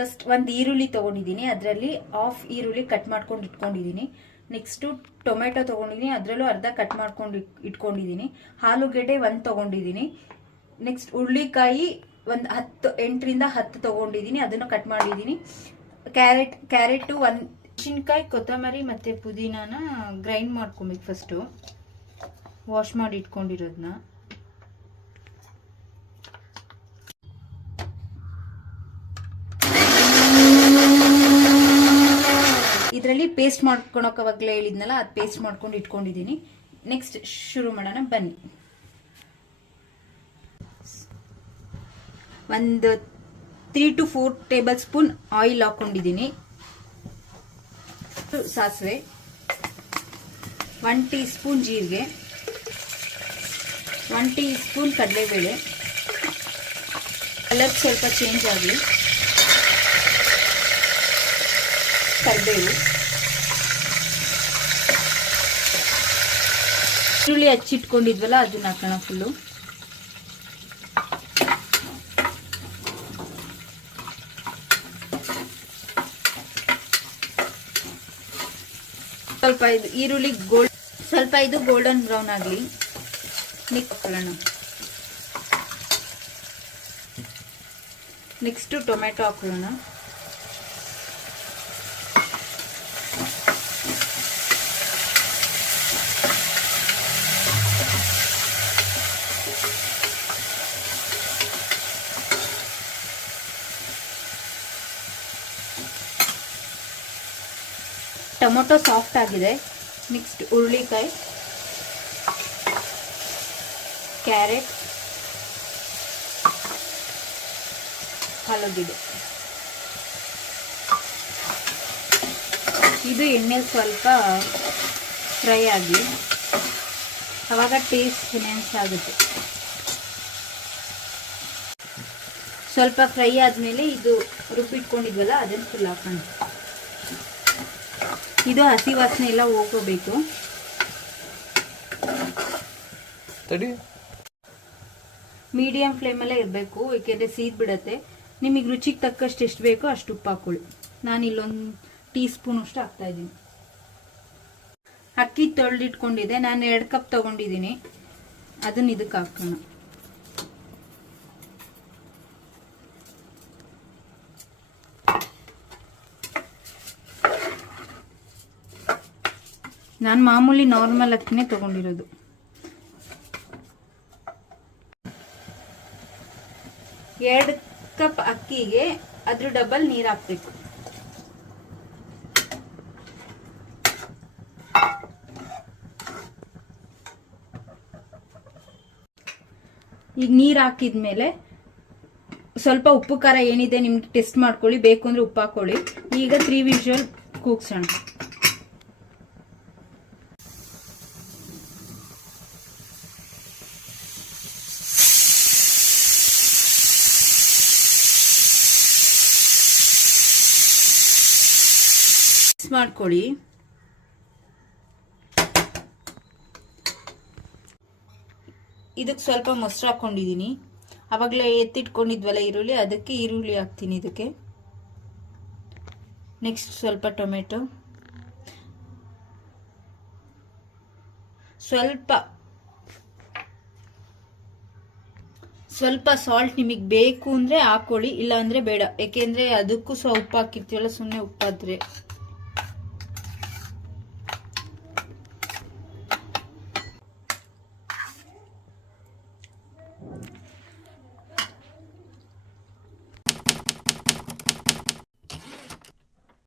First ಒಂದು ಈರುಳ್ಳಿ ತಗೊಂಡಿದ್ದೀನಿ, ಅದರಲ್ಲಿ ಹಾಫ್ ಈರುಳ್ಳಿ ಕಟ್ ಮಾಡ್ಕೊಂಡು ಇಟ್ಕೊಂಡಿದ್ದೀನಿ. ನೆಕ್ಸ್ಟು ಟೊಮೆಟೊ ತಗೊಂಡಿದ್ದೀನಿ, ಅದರಲ್ಲೂ ಅರ್ಧ ಕಟ್ ಮಾಡ್ಕೊಂಡು ಇಟ್ಕೊಂಡಿದ್ದೀನಿ. ಆಲೂಗೆಡ್ಡೆ 1 ತಗೊಂಡಿದ್ದೀನಿ. ನೆಕ್ಸ್ಟ್ ಹುರುಳಿಕಾಯಿ ಒಂದು 8ರಿಂದ 10 ತಗೊಂಡಿದ್ದೀನಿ, ಅದನ್ನು ಕಟ್ ಮಾಡಿದ್ದೀನಿ. ಕ್ಯಾರೆಟು 1, ಮೆಣಸಿನ್ಕಾಯಿ, ಕೊತ್ತಂಬರಿ ಮತ್ತು ಪುದೀನಾನ ಗ್ರೈಂಡ್ ಮಾಡ್ಕೊಬೇಕು. ಫಸ್ಟು ವಾಶ್ ಮಾಡಿ ಇಟ್ಕೊಂಡಿರೋದನ್ನ ಇದರಲ್ಲಿ ಪೇಸ್ಟ್ ಮಾಡ್ಕೊಳಕ್ಕವಾಗಲೇ ಹೇಳಿದ್ನಲ್ಲ, ಅದು ಪೇಸ್ಟ್ ಮಾಡ್ಕೊಂಡು ಇಟ್ಕೊಂಡಿದ್ದೀನಿ. ನೆಕ್ಸ್ಟ್ ಶುರು ಮಾಡೋಣ ಬನ್ನಿ. ಒಂದು 3 to 4 ಟೇಬಲ್ ಸ್ಪೂನ್ ಆಯಿಲ್ ಹಾಕೊಂಡಿದ್ದೀನಿ. ಸಾಸಿವೆ, 1 ಟೀ ಸ್ಪೂನ್ ಜೀರಿಗೆ, 1 ಟೀ ಸ್ಪೂನ್ ಕಡಲೆಬೇಳೆ. ಕಲರ್ ಸ್ವಲ್ಪ ಚೇಂಜ್ ಆಗಲಿ. ಕರಿಬೇವು, ಈರುಳ್ಳಿ ಹಚ್ಚಿಟ್ಕೊಂಡಿದ್ವಲ್ಲ ಅದನ್ನ ಹಾಕೋಣ ಫುಲ್ಲು. ಸ್ವಲ್ಪ ಈರುಳ್ಳಿ ಗೋಲ್ಡನ್ ಬ್ರೌನ್ ಆಗಲಿ. ನೆಕ್ಸ್ಟ್ ಟೊಮೆಟೊ ಹಾಕೊಳ್ಳೋಣ. ಟೊಮೊಟೊ ಸಾಫ್ಟ್ ಆಗಿದೆ. ನೆಕ್ಸ್ಟ್ ಹುರುಳಿಕಾಯಿ, ಕ್ಯಾರೆಟ್, ಆಲೂಗೆಡ್ಡೆ. ಇದು ಎಣ್ಣೆಲಿ ಸ್ವಲ್ಪ ಫ್ರೈ ಆಗಿ, ಆವಾಗ ಟೇಸ್ಟ್ ಎನ್ಹಾನ್ಸ್ ಆಗುತ್ತೆ. ಸ್ವಲ್ಪ ಫ್ರೈ ಆದಮೇಲೆ ಇದು ರುಬ್ಬಿಟ್ಕೊಂಡಿದ್ವಲ್ಲ ಅದನ್ನು ಫುಲ್ ಹಾಕೋಣ. ಇದು ಹಸಿ ವಾಸನೆ ಎಲ್ಲ ಹೋಗಬೇಕು. ಮೀಡಿಯಂ ಫ್ಲೇಮಲ್ಲೇ ಇರಬೇಕು, ಏಕೆಂದರೆ ಸೀದ್ ಬಿಡತ್ತೆ. ನಿಮಗೆ ರುಚಿಗೆ ತಕ್ಕಷ್ಟು ಎಷ್ಟು ಬೇಕೋ ಅಷ್ಟು ಉಪ್ಪು ಹಾಕೊಳ್ಳಿ. ನಾನು ಇಲ್ಲೊಂದು ಟೀ ಸ್ಪೂನ್ ಅಷ್ಟು ಹಾಕ್ತಾ ಇದ್ದೀನಿ. ಅಕ್ಕಿ ತೊಳೆದಿಟ್ಕೊಂಡಿದ್ದೆ, ನಾನು 2 ಕಪ್ ತಗೊಂಡಿದ್ದೀನಿ. ಅದನ್ನ ಇದಕ್ಕೆ ಹಾಕೋಣ. ನಾನು ಮಾಮೂಲಿ ನಾರ್ಮಲ್ ಅಕ್ಕಿನೇ ತಗೊಂಡಿರೋದು. ಎರಡು ಕಪ್ ಅಕ್ಕಿಗೆ ಅದ್ರ ಡಬಲ್ ನೀರು ಹಾಕ್ಬೇಕು. ಈಗ ನೀರು ಹಾಕಿದ್ಮೇಲೆ ಸ್ವಲ್ಪ ಉಪ್ಪು ಖಾರ ಏನಿದೆ ನಿಮ್ಗೆ ಟೆಸ್ಟ್ ಮಾಡ್ಕೊಳ್ಳಿ, ಬೇಕು ಅಂದ್ರೆ ಉಪ್ಪು ಹಾಕೊಳ್ಳಿ. ಈಗ 3 ವಿಷಲ್ ಕೂಗ್ಸೋಣ. ಮಾಡ್ಕೊಳ್ಳಿ. ಇದಕ್ಕೆ ಸ್ವಲ್ಪ ಮೊಸರು ಹಾಕೊಂಡಿದ್ದೀನಿ. ಆವಾಗಲೇ ಎತ್ತಿಟ್ಕೊಂಡಿದ್ವಲ್ಲ ಈರುಳ್ಳಿ, ಅದಕ್ಕೆ ಈರುಳ್ಳಿ ಹಾಕ್ತೀನಿ ಇದಕ್ಕೆ. ನೆಕ್ಸ್ಟ್ ಸ್ವಲ್ಪ ಟೊಮೆಟೊ, ಸ್ವಲ್ಪ ಸಾಲ್ಟ್ ನಿಮಗೆ ಬೇಕು ಅಂದರೆ ಹಾಕೊಳ್ಳಿ, ಇಲ್ಲ ಅಂದರೆ ಬೇಡ. ಏಕೆಂದರೆ ಅದಕ್ಕೂ ಸಹ ಉಪ್ಪು ಹಾಕಿರ್ತೀವಲ್ಲ, ಸುಮ್ಮನೆ ಉಪ್ಪಾದರೆ